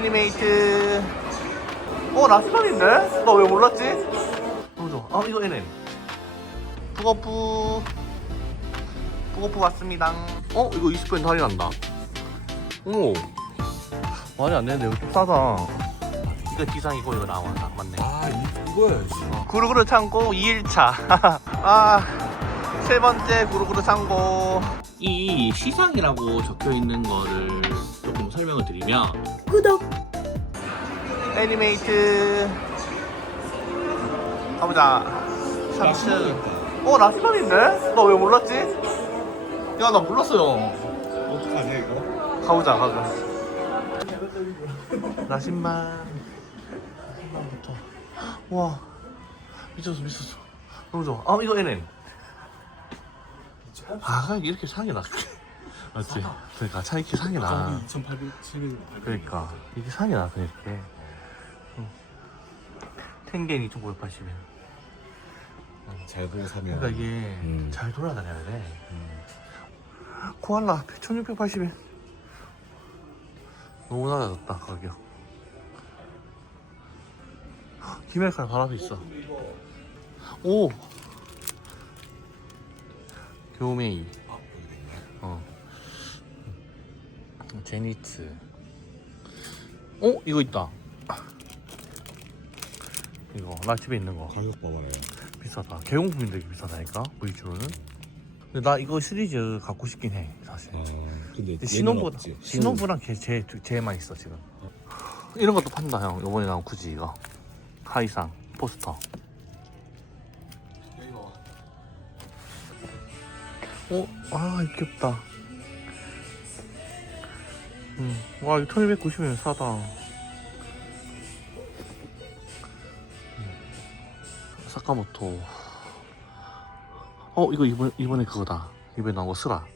애니메이트. 어 라스반인데? 나 왜 몰랐지? 너무 좋아 아 이거 NN 북어프. 북어프 왔습니다. 어? 이거 20% 할인 한다. 오. 말이 안 되는데 이거 좀 싸다. 이거 기상이고 이거 나와. 나 맞네. 아 이, 이거야지 구르구르 창고 2일차. 아, 세 번째 구르구르 창고. 이 시상이라고 적혀 있는 거를 설명을 드리면 구독! 애니메이트. 가보자. 샤츠 어 라스반인데? 나 왜 몰랐지? 야 나 몰랐어요. 어떡하냐 이거? 가보자 가자. 나신발 신발부터. 와 미쳤어 미쳤어. 너무 좋아. 아 이거 NN 아 이렇게 상이 나 맞지? 그러니까 차 이렇게 상이 나 2,800치는 그러니까. 이게 상이 나 이렇게. 텐겐이 2,980엔 잘 보고 사면 그러니까 이게 음. 잘 돌아다녀야 돼. 코알라 1,680엔 너무 낮아졌다 가격. 히메카라 바람이 있어. 오! 교메이. 아어 제니츠. 어? 이거 있다. 이거 나 집에 있는 거. 가격 봐봐라. 비싸다. 개용품인데 이게 비싸다니까? V주로는? 근데 나 이거 시리즈 갖고 싶긴 해 사실. 어 근데 근데 신혼보다 없지. 신혼부랑 걔 제일 제일만 있어 지금. 이런 것도 판다 형. 요번에 나온 굳이 이거. 하이상 포스터. 어? 아 귀엽다 음. 와 이거 1290円싸다. 음. 사카모토. 어 이거 이번, 이번에 그거다. 이번에 나온 거 쓰라.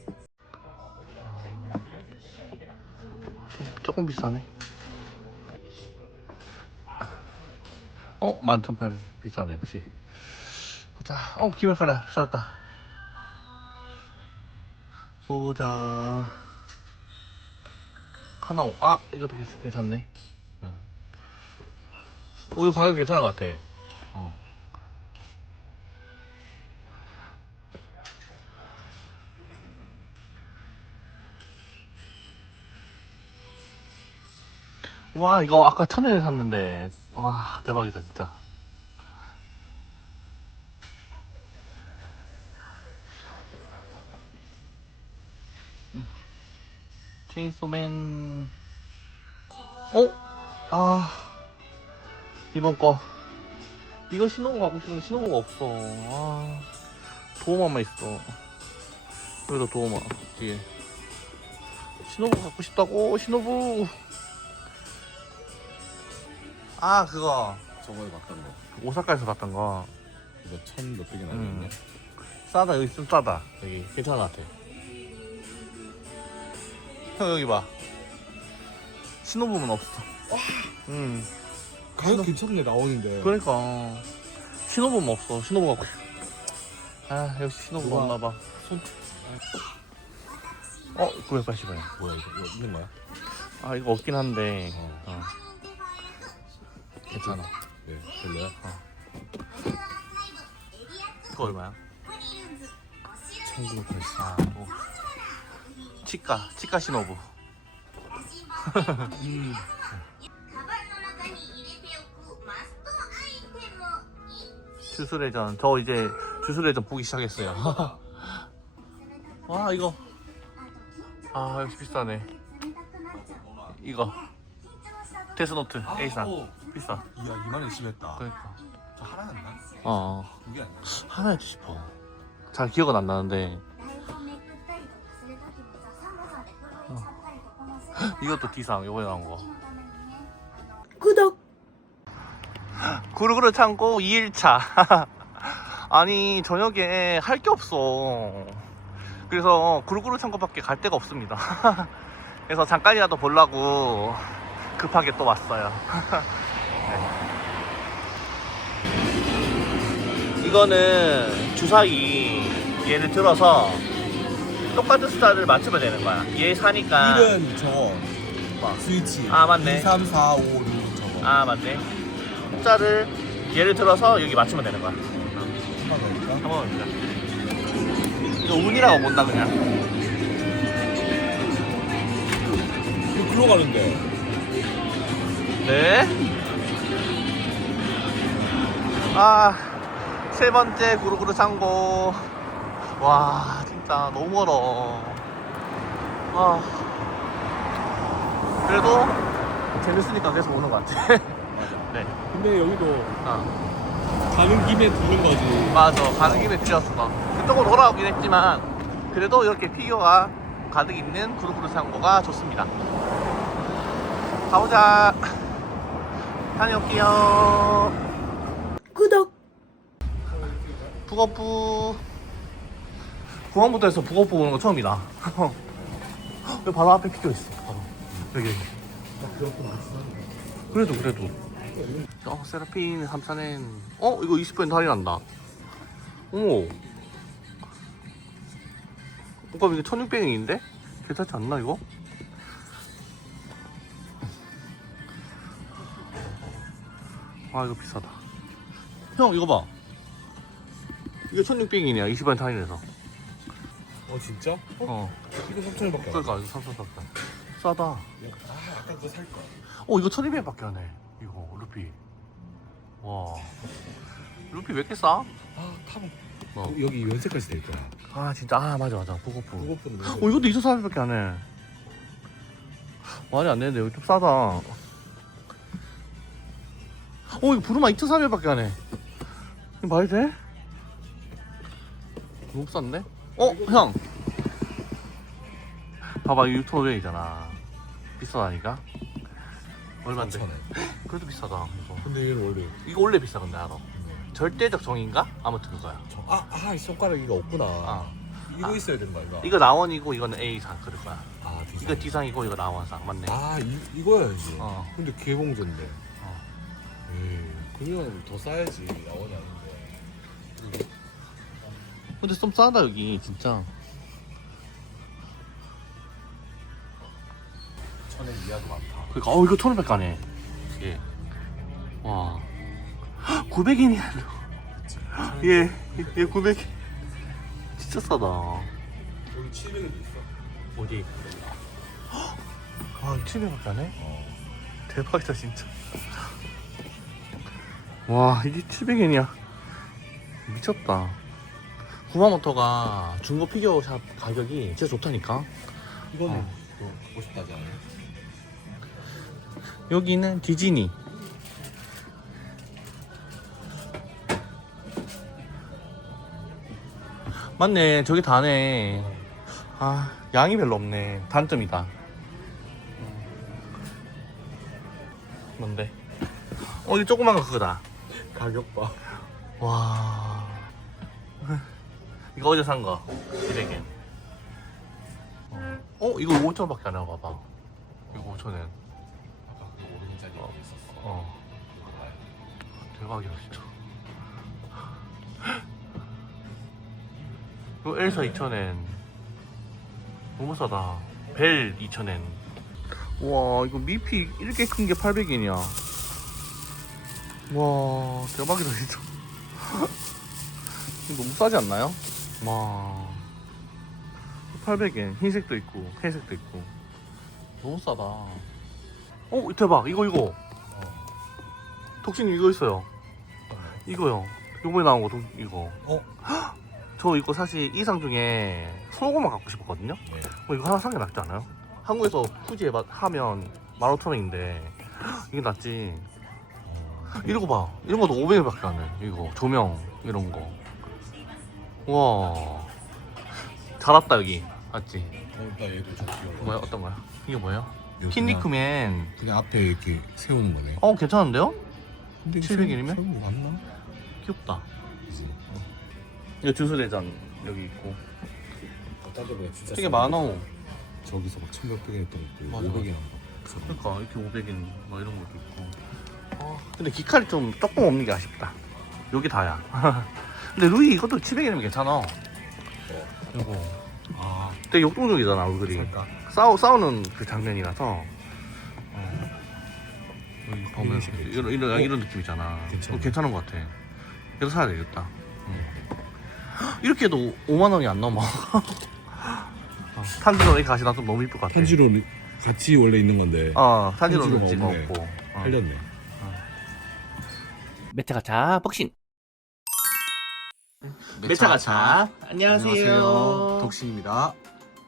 조금 비싸네. 어? 11,800 비싸네 역시 보자. 어 기말카라 싸다. 보자 하나 오- 아 이것도 괜- 괜찮네 응. 어 이거 가격 괜찮은 것 같아 어. 와 이거 아까 천원에 샀는데 와 대박이다 진짜 체인소맨. 어? 아. 이번 거. 이거 신호가 갖고 싶은데 신호가 없어. 아. 도어만만 있어. 여기다 도어만 뒤에. 신호부 갖고 싶다고? 신호부. 아 그거. 저번에 봤던 거. 오사카에서 봤던 거. 이거 천 몇백이 음. 나겠네 싸다. 여기 좀 싸다. 여기 괜찮은 것 같아 형 여기 봐 신호부문 없어 음 가격 괜찮네 나오는데 그러니까 신호부문 없어 신호부 갖고 아 역시 신호부 우와. 없나 봐 손 어? 980원 뭐야 이거 이거 있는 거야? 아 이거 없긴 한데 어. 어. 괜찮아 네 별로야? 이거 얼마야? 1980 아 또. 치카 치카 신호부. 음. 주술회전 저 이제 주술회전 보기 시작했어요. 와 이거. 아 역시 비싸네. 이거. 테스노트 A3 아, 비싸. 이야 2만원 심했다. 그러니까. 저 하나 안 나? 어두 개 안 나? 하나였지 싶어. 잘 기억은 안 나는데. 이것도 D상 요번에 나온 거. グド 구르구르 창고 2일차. 아니 저녁에 할 게 없어. 그래서 구르구르 창고밖에 갈 데가 없습니다. 그래서 잠깐이라도 보려고 급하게 또 왔어요. 네. 이거는 주사위 얘를 들어서 똑같은 스타일을 맞추면 되는 거야 얘 사니까 일은 저거 봐. 스위치. 아, 맞네. 2, 3, 4, 5, 6 저거. 아 맞네. 숫자를 예를 들어서 여기 맞추면 되는 거야. 한번 넣을까? 한번 보자. 이거 운이라고 본다 그냥. 이거 글로 가는데. 네. 아, 세 번째 구르구르 창고. 와, 진짜 너무 멀어. 아. 그래도 재밌으니까 계속 오는 것 같아. 네. 근데 여기도 아, 가는 김에 두는 거지. 맞아. 가는 김에 들렸어. 그쪽으로 돌아오긴 했지만, 그래도 이렇게 피규어가 가득 있는 구르구르 창고가 좋습니다. 가보자. 다녀올게요. 구독 북어부 공항부터 해서 북어부 보는 거 처음이다. 여기 바로 앞에 피겨 있어. 바로. 여기 여기. 그래도 그래도. 어 세라핀 3차는 어 이거 20% 할인한다. 어머. 오빠 이게 1600원인데? 괜찮지 않나 이거? 아 이거 비싸다. 형 이거 봐. 이게 1600원이야 20원 할인해서 어 진짜? 어 이거 3천원밖에 안 해. 그러니까 이거 삼성답다 싸다 아 아까 그거 살 거야. 어 이거 1200원밖에 안해 이거 루피 와 루피 왜 이렇게 싸? 아 타면 어. 여기 연세까지 될 거야. 아 진짜 아 맞아 맞아 부고프 그것뿐 어 이것도 2,400원밖에 안해 말이 안 되는데 여기 좀 싸다 어 이거 부르마 2,400원밖에 안해 이거 말이 돼? 너무 싼데? 어 형! 봐봐 이거 6,500원이잖아 비싸다니까? 얼마인데? 4천원. 그래도 비싸다 이거 근데 얘는 원래 이거 원래 비싸 근데 알아 절대적 정인가? 아무튼 그거야 저, 아, 아, 손가락이가 없구나. 아. 이거 아. 있어야 되는 거 아닌가? 이거 나원이고 이거는 A상 그럴 거야 아, 디자인. 이거 D상이고 이거 나원상 맞네 아, 이, 이거야지. 어. 근데 개봉전데. 어. 에이, 그러면 더 싸야지. 야원이 아닌데. 근데 좀 싸다 여기 진짜 천엔 이하도 많다. 그러니까 어 이거 1,500 가네 예. 와 900인이야 예, 얘 900. 진짜 싸다 여기 700에도 있어. 어디 와 700밖에 안 해? 어. 대박이다 진짜 와 이게 700엔이야 미쳤다 구마모토가 중고 피규어 샵 가격이 진짜 좋다니까 이거는 어. 또 갖고 싶다지 않아요? 여기는 디즈니. 맞네 저기 다네. 아 양이 별로 없네. 단점이다. 뭔데? 어 이 조그만 거 그거다. 가격 봐. 와. 이거 어제 산거? 200엔. 어. 어 이거 5천원밖에 안 해요 봐봐. 이거 5천엔 어. 대박이야 진짜 이거 엘사 2,000엔. 너무 싸다. 벨 2,000엔. 와 이거 미피 이렇게 큰 게 800엔이야. 와 대박이다 진짜. 이거 너무 싸지 않나요? 와. 800엔. 흰색도 있고 회색도 있고. 너무 싸다. 어 대박. 이거 이거 독신 이거 있어요 이거요. 요번에 나온 거 도- 이거. 어? 저 이거 사실 이상 중에 소고만 갖고 싶었거든요. 네. 어, 이거 하나 사는 게 낫지 않아요? 한국에서 후지에 마- 하면 15,000원인데 이게 낫지. 거 봐. 이런 것도 500원밖에 안 해. 이거 조명 이런 거. 와. 잘 왔다 여기. 맞지? 어, 나 얘도 좀 귀여워. 뭐야 어떤 거야? 이게 뭐예요? 그냥, 그냥 앞에 이렇게 세우는 거네. 어 괜찮은데요? 근데 700 이면? 세우는 거 맞나? 귀엽다. 이거 주술대장 여기 있고. 데보다 진짜 되게 싸. 많어. 저기서 막 1600원 했던 것도 맞아. 500원 한 거. 그러니까 이렇게 500엔 뭐 이런 것도 있고. 아, 근데 기칼이 좀 조금 없는 게 아쉽다. 여기 다야. 근데 루이 이것도 700엔이면 괜찮아. 이거. 아, 되게 역동적이잖아 얼굴이. 싸우 싸우는 그 장면이라서 보면 시간 이런 이런 어? 이런 느낌이잖아. 괜찮아. 어, 괜찮은 것 같아. 그래서 사야 되겠다. 음. 이렇게 해도 5만 원이 안 넘어. 어, 탄지로 이렇게 가시나 좀 너무 이쁠 것 같아. 탄지로 같이 원래 있는 건데 어, 탄지로는 탄지로가 찍어 없네. 없고. 어. 팔렸네. 메타가차 복신. 메타가차. 안녕하세요. 독신입니다.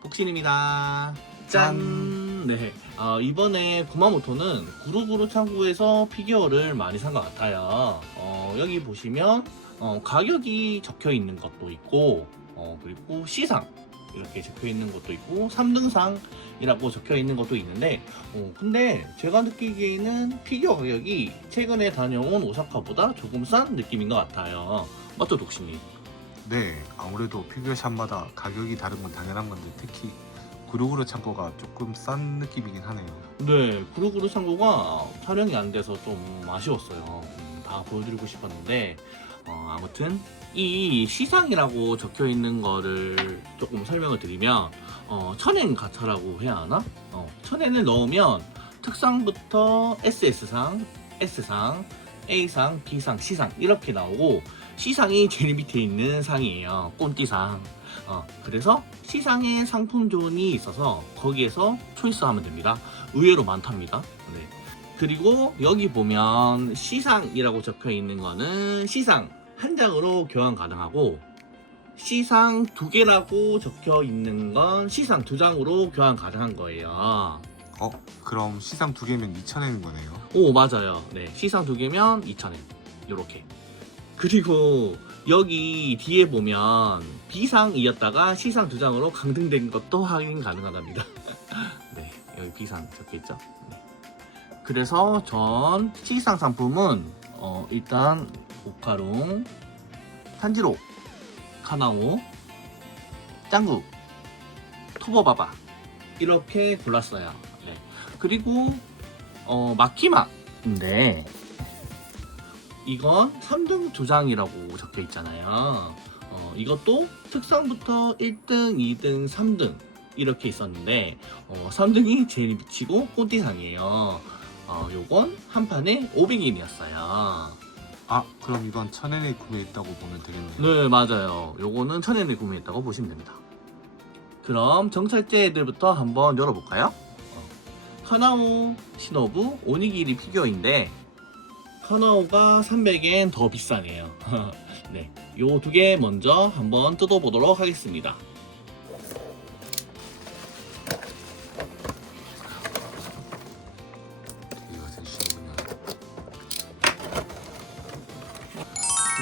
복신입니다. 짠. 네. 어, 이번에 구마모토는 구루구루 창구에서 피규어를 많이 산 것 같아요. 어, 여기 보시면 어, 가격이 적혀 있는 것도 있고, 어, 그리고 시상 이렇게 적혀 있는 것도 있고, 3등상이라고 적혀 있는 것도 있는데, 어, 근데 제가 느끼기에는 피규어 가격이 최근에 다녀온 오사카보다 조금 싼 느낌인 것 같아요. 맞죠, 독신님? 네, 아무래도 피규어 샵마다 가격이 다른 건 당연한 건데 특히 구루구루 창고가 조금 싼 느낌이긴 하네요. 네, 구루구루 창고가 촬영이 안 돼서 좀 아쉬웠어요. 음, 다 보여드리고 싶었는데, 어, 아무튼, 이 시상이라고 적혀 있는 거를 조금 설명을 드리면, 어, 천엔 가차라고 해야 하나? 어, 천엔을 넣으면 특상부터 SS상, S상, A상, B상, C상 이렇게 나오고, C상이 제일 밑에 있는 상이에요. 꼰띠상. 어, 그래서 시상에 상품 존이 있어서 거기에서 초이스하면 됩니다. 의외로 많답니다. 네. 그리고 여기 보면 시상이라고 적혀 있는 거는 시상 한 장으로 교환 가능하고 시상 두 개라고 적혀 있는 건 시상 두 장으로 교환 가능한 거예요. 어, 그럼 시상 두 개면 2,000엔인 거네요. 오 맞아요. 네 시상 두 개면 2,000엔 요렇게. 그리고 여기 뒤에 보면 B상이었다가 시상 두 장으로 강등된 것도 확인 가능하답니다. 네 여기 B상 적혀 있죠. 네. 그래서 전 C상 상품은 어, 일단 오카롱, 탄지로, 카나오, 짱구, 토보바바 이렇게 골랐어요. 네. 그리고 어, 마키마인데 이건 3등 두장이라고 적혀 있잖아요. 어, 이것도 특성부터 1등, 2등, 3등 이렇게 있었는데 어, 3등이 제일 미치고 꼰띠상이에요. 어, 요건 한 판에 500엔이었어요. 아, 그럼 이건 1,000엔에 구매했다고 보면 되겠네요. 네, 맞아요. 요거는 1000엔에 구매했다고 보시면 됩니다. 그럼 정찰제 애들부터 한번 열어볼까요? 어, 카나오, 시노부, 오니기리 피규어인데 카나오가 300엔 더 비싸네요. 네, 요 두 개 먼저 한번 뜯어보도록 하겠습니다.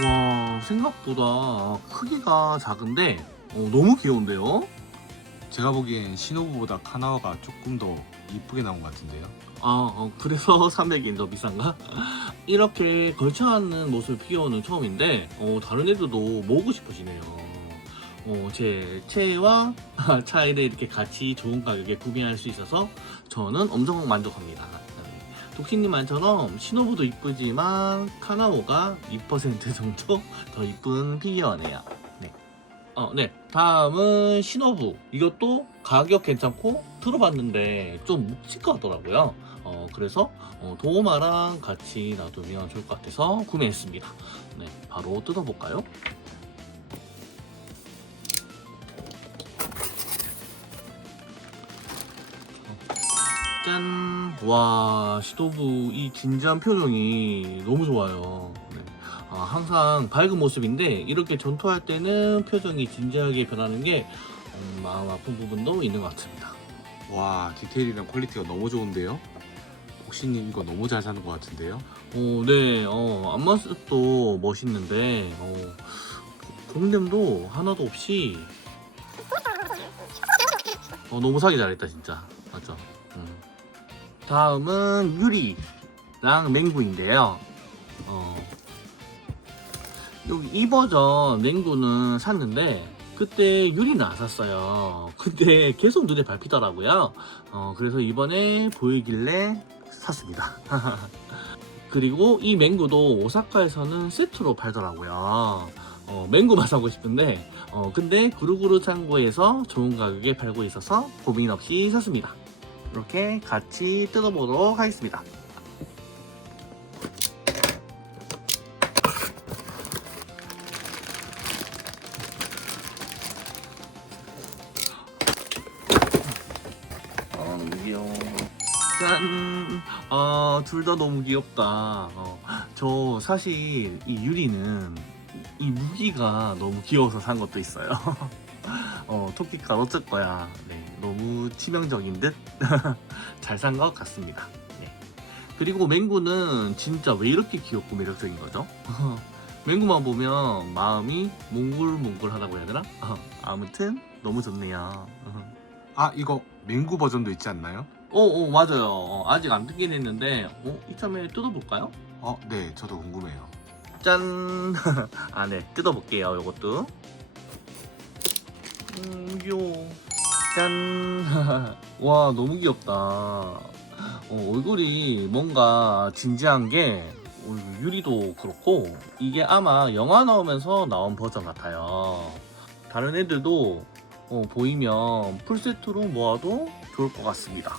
와, 생각보다 크기가 작은데 어, 너무 귀여운데요? 제가 보기엔 시노부보다 카나와가 조금 더 이쁘게 나온 것 같은데요. 아, 어, 그래서 300엔 더 비싼가? 이렇게 걸쳐앉는 모습 피규어는 처음인데, 어, 다른 애들도 모으고 싶어지네요. 어, 제 체와 차이를 이렇게 같이 좋은 가격에 구매할 수 있어서 저는 엄청 만족합니다. 네. 독신님만처럼 시노부도 이쁘지만 카나오가 2% 정도 더 이쁜 피규어네요. 네. 어, 네. 다음은 시노부. 이것도 가격 괜찮고 들어봤는데 좀 묵직하더라고요. 어, 그래서 어, 도마랑 같이 놔두면 좋을 것 같아서 구매했습니다. 네, 바로 뜯어볼까요? 짠! 와, 시도부 이 진지한 표정이 너무 좋아요. 네. 아, 항상 밝은 모습인데 이렇게 전투할 때는 표정이 진지하게 변하는 게 음, 마음 아픈 부분도 있는 것 같습니다. 와, 디테일이랑 퀄리티가 너무 좋은데요. 혹시님 이거 너무 잘 사는 것 같은데요. 오, 네, 어, 앞모습도 멋있는데, 어, 공dem도 하나도 없이, 어, 너무 사기 잘했다, 진짜. 맞죠? 음. 다음은 유리랑 맹구인데요. 어, 여기 이 버전 맹구는 샀는데, 그때 유리는 안 샀어요. 근데 계속 눈에 밟히더라고요. 어, 그래서 이번에 보이길래 샀습니다. 그리고 이 맹구도 오사카에서는 세트로 팔더라고요. 어, 맹구만 사고 싶은데, 어, 근데 구루구루 창고에서 좋은 가격에 팔고 있어서 고민 없이 샀습니다. 이렇게 같이 뜯어보도록 하겠습니다. 둘 다 너무 귀엽다. 어, 저 사실 이 유리는 이 무기가 너무 귀여워서 산 것도 있어요. 어, 토끼가 어쩔 거야. 네, 너무 치명적인 듯? 잘 산 것 같습니다. 네. 그리고 맹구는 진짜 왜 이렇게 귀엽고 매력적인 거죠? 맹구만 보면 마음이 몽글몽글하다고 해야 되나? 어, 아무튼 너무 좋네요. 아 이거 맹구 버전도 있지 않나요? 어, 어 맞아요. 어, 아직 안 뜯긴 했는데, 어, 이참에 뜯어볼까요? 어, 네, 저도 궁금해요. 짠! 아, 네, 뜯어볼게요, 요것도. 음, 귀여워. 짠! 와, 너무 귀엽다. 어, 얼굴이 뭔가 진지한 게, 어, 유리도 그렇고, 이게 아마 영화 나오면서 나온 버전 같아요. 다른 애들도 어, 보이면 풀세트로 모아도 좋을 것 같습니다.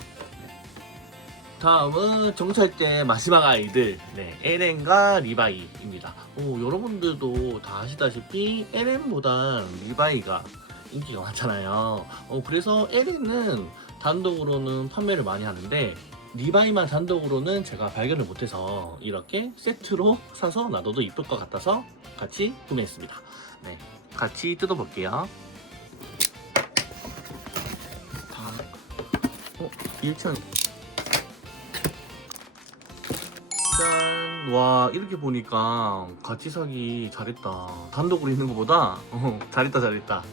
네. 다음은 정찰대 마지막 아이들 네, 에렌과 리바이입니다. 오, 여러분들도 다 아시다시피 에렌보다 리바이가 인기가 많잖아요. 어, 그래서 에렌은 단독으로는 판매를 많이 하는데 리바이만 단독으로는 제가 발견을 못해서 이렇게 세트로 사서 놔둬도 이쁠 것 같아서 같이 구매했습니다. 네, 같이 뜯어볼게요. 어, 1천. 짠. 와, 이렇게 보니까 같이 사기 잘했다. 단독으로 있는 것보다, 어, 잘했다, 잘했다.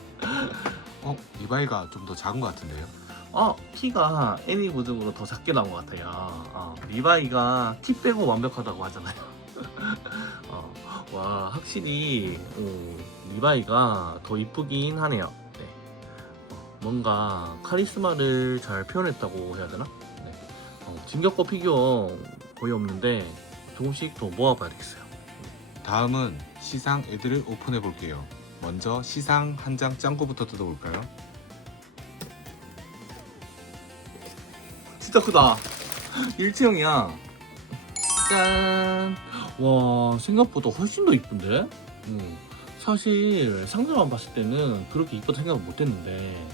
어, 리바이가 좀 더 작은 것 같은데요? 아, 키가 애니 버전으로 더 작게 나온 것 같아요. 어, 리바이가 키 빼고 완벽하다고 하잖아요. 어, 와, 확실히, 어, 리바이가 더 이쁘긴 하네요. 네. 어, 뭔가 카리스마를 잘 표현했다고 해야 되나? 네. 어, 진격거 피규어 거의 없는데 조금씩 더 모아봐야 되겠어요. 다음은 시상 애들을 오픈해 볼게요. 먼저 시상 한 장 짱구부터 뜯어볼까요? 진짜 크다. 일체형이야. 짠. 와 생각보다 훨씬 더 이쁜데? 음. 사실 상자만 봤을 때는 그렇게 이쁘다 생각 못했는데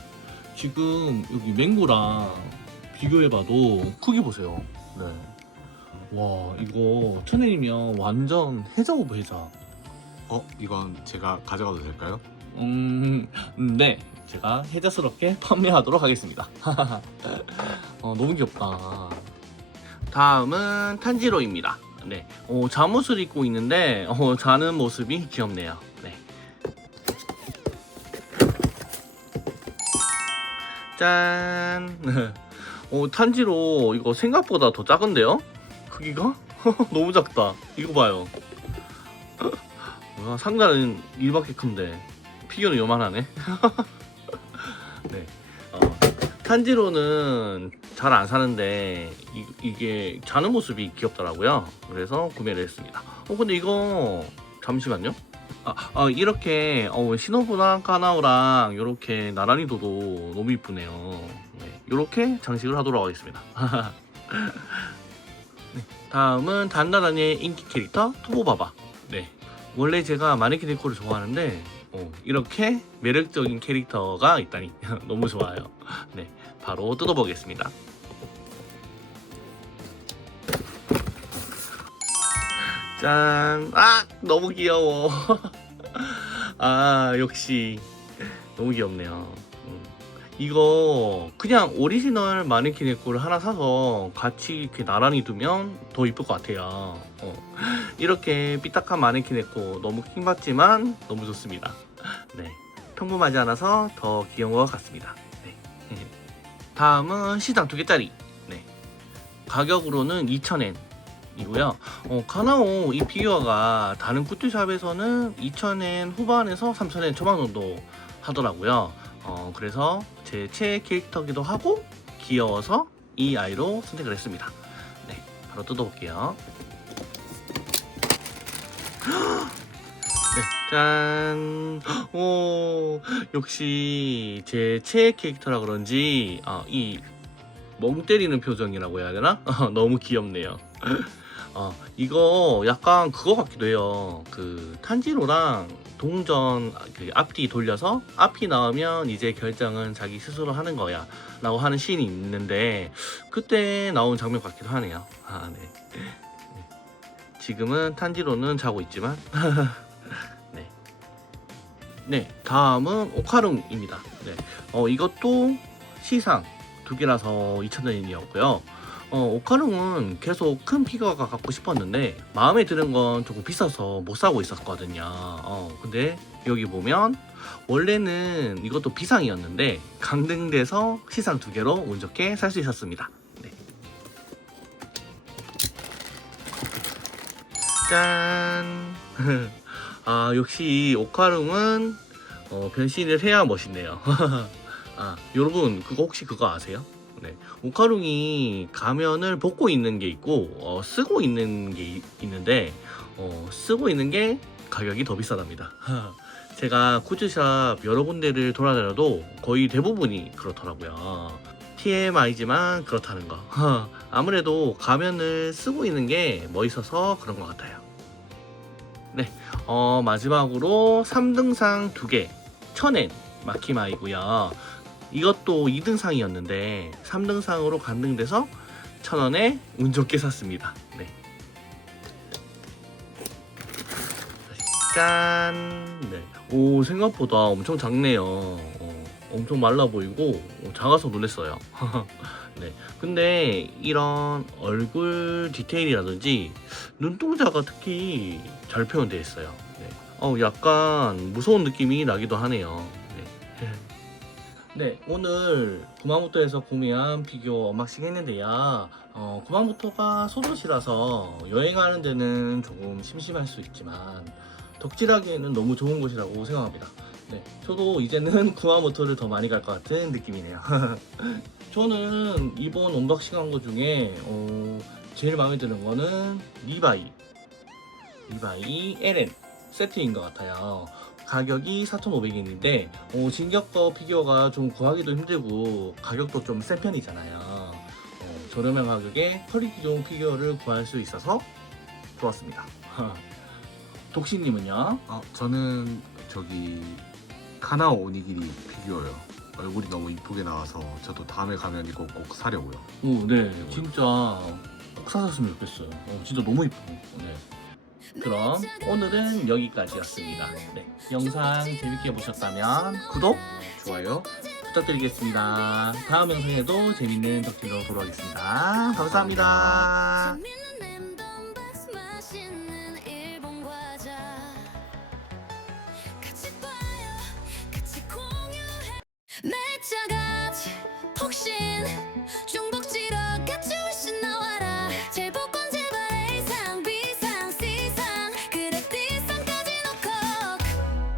지금 여기 맹구랑 비교해봐도 크기 보세요. 네. 와 이거 천엔이면 완전 해자 오브 해자. 어, 이건 제가 가져가도 될까요? 음, 네. 제가 혜자스럽게 판매하도록 하겠습니다. 어, 너무 귀엽다. 다음은 탄지로입니다. 네. 어, 잠옷을 입고 있는데, 어, 자는 모습이 귀엽네요. 네. 짠. 어, 탄지로 이거 생각보다 더 작은데요? 크기가? 너무 작다. 이거 봐요. 와, 상자는 이밖에 큰데 피규어는 요만하네. 네. 어, 탄지로는 잘 안 사는데 이, 게 자는 모습이 귀엽더라고요. 그래서 구매를 했습니다. 어 근데 이거 잠시만요. 아, 아, 이렇게 어, 시노부랑 까나오랑 이렇게 나란히 둬도 너무 이쁘네요. 네, 이렇게 장식을 하도록 하겠습니다. 네, 다음은 단단한의 인기 캐릭터 투보바바. 네, 원래 제가 마네킹 데코를 좋아하는데 어, 이렇게 매력적인 캐릭터가 있다니 너무 좋아요. 네, 바로 뜯어보겠습니다. 짠! 아! 너무 귀여워. 아, 역시 너무 귀엽네요. 음. 이거 그냥 오리지널 마네킹 데코를 하나 사서 같이 이렇게 나란히 두면 더 이쁠 것 같아요. 어. 이렇게 삐딱한 마네킹 데코 너무 킹받지만 너무 좋습니다. 네. 평범하지 않아서 더 귀여운 것 같습니다. 네. 다음은 시장 두 개짜리. 네. 가격으로는 2,000엔. 이고요. 어, 카나오 이 피규어가 다른 굿즈샵에서는 2,000엔 후반에서 3,000엔 초반 정도 하더라고요. 어, 그래서 제 최애 캐릭터기도 하고 귀여워서 이 아이로 선택을 했습니다. 네, 바로 뜯어볼게요. 네, 짠. 오, 역시 제 최애 캐릭터라 그런지 아, 이 멍 때리는 표정이라고 해야 되나? 너무 귀엽네요. 어, 이거 약간 그거 같기도 해요. 그 탄지로랑 동전 그 앞뒤 돌려서 앞이 나오면 이제 결정은 자기 스스로 하는 거야 라고 하는 씬이 있는데 그때 나온 장면 같기도 하네요 아, 네. 네. 지금은 탄지로는 자고 있지만 네. 네 다음은 오카룽입니다 네. 어, 이것도 시상 두 개라서 2,000원이었고요 어, 오카룽은 계속 큰 피규어가 갖고 싶었는데 마음에 드는 건 조금 비싸서 못 사고 있었거든요. 어, 근데 여기 보면 원래는 이것도 비상이었는데 강등돼서 시상 두 개로 운 좋게 살 수 있었습니다. 네. 짠. 아 역시 오카룽은 어, 변신을 해야 멋있네요. 아 여러분 그거 혹시 그거 아세요? 네. 오카룽이 가면을 벗고 있는 게 있고 어, 쓰고 있는 게 이- 있는데 어, 쓰고 있는 게 가격이 더 비싸답니다. 제가 굿즈샵 여러 군데를 돌아다녀도 거의 대부분이 그렇더라고요. TMI지만 그렇다는 거. 아무래도 가면을 쓰고 있는 게 멋있어서 그런 것 같아요. 네, 어, 마지막으로 3등상 2개, 천엔 마키마이고요. 이것도 2등상이었는데 3등상으로 간등돼서 1000원에 운 좋게 샀습니다. 네. 짠. 네. 오 생각보다 엄청 작네요. 어, 엄청 말라 보이고 어, 작아서 놀랐어요. 네. 근데 이런 얼굴 디테일이라든지 눈동자가 특히 잘 표현되어 있어요. 네. 어 약간 무서운 느낌이 나기도 하네요. 네. 네, 오늘 구마모토에서 구매한 피규어 언박싱 했는데요. 어, 구마모토가 소도시라서 여행하는 데는 조금 심심할 수 있지만 덕질하기에는 너무 좋은 곳이라고 생각합니다. 네, 저도 이제는 구마모토를 더 많이 갈 것 같은 느낌이네요. 저는 이번 언박싱 한거 중에 어, 제일 마음에 드는 거는 리바이 리바이 LN 세트인 것 같아요. 가격이 4,500엔인데 어, 진격거 피규어가 좀 구하기도 힘들고 가격도 좀 센 편이잖아요. 어, 저렴한 가격에 퀄리티 좋은 피규어를 구할 수 있어서 좋았습니다. 독신님은요? 어, 저는 저기 카나오 오니기리 피규어요. 얼굴이 너무 이쁘게 나와서 저도 다음에 가면 이거 꼭 사려고요. 오, 네, 진짜 꼭 사셨으면 좋겠어요. 어, 진짜 너무 이쁘고. 네. 그럼 오늘은 여기까지였습니다. 네, 영상 재밌게 보셨다면 구독, 좋아요 부탁드리겠습니다. 다음 영상에도 재밌는 덕질로 돌아오겠습니다. 감사합니다.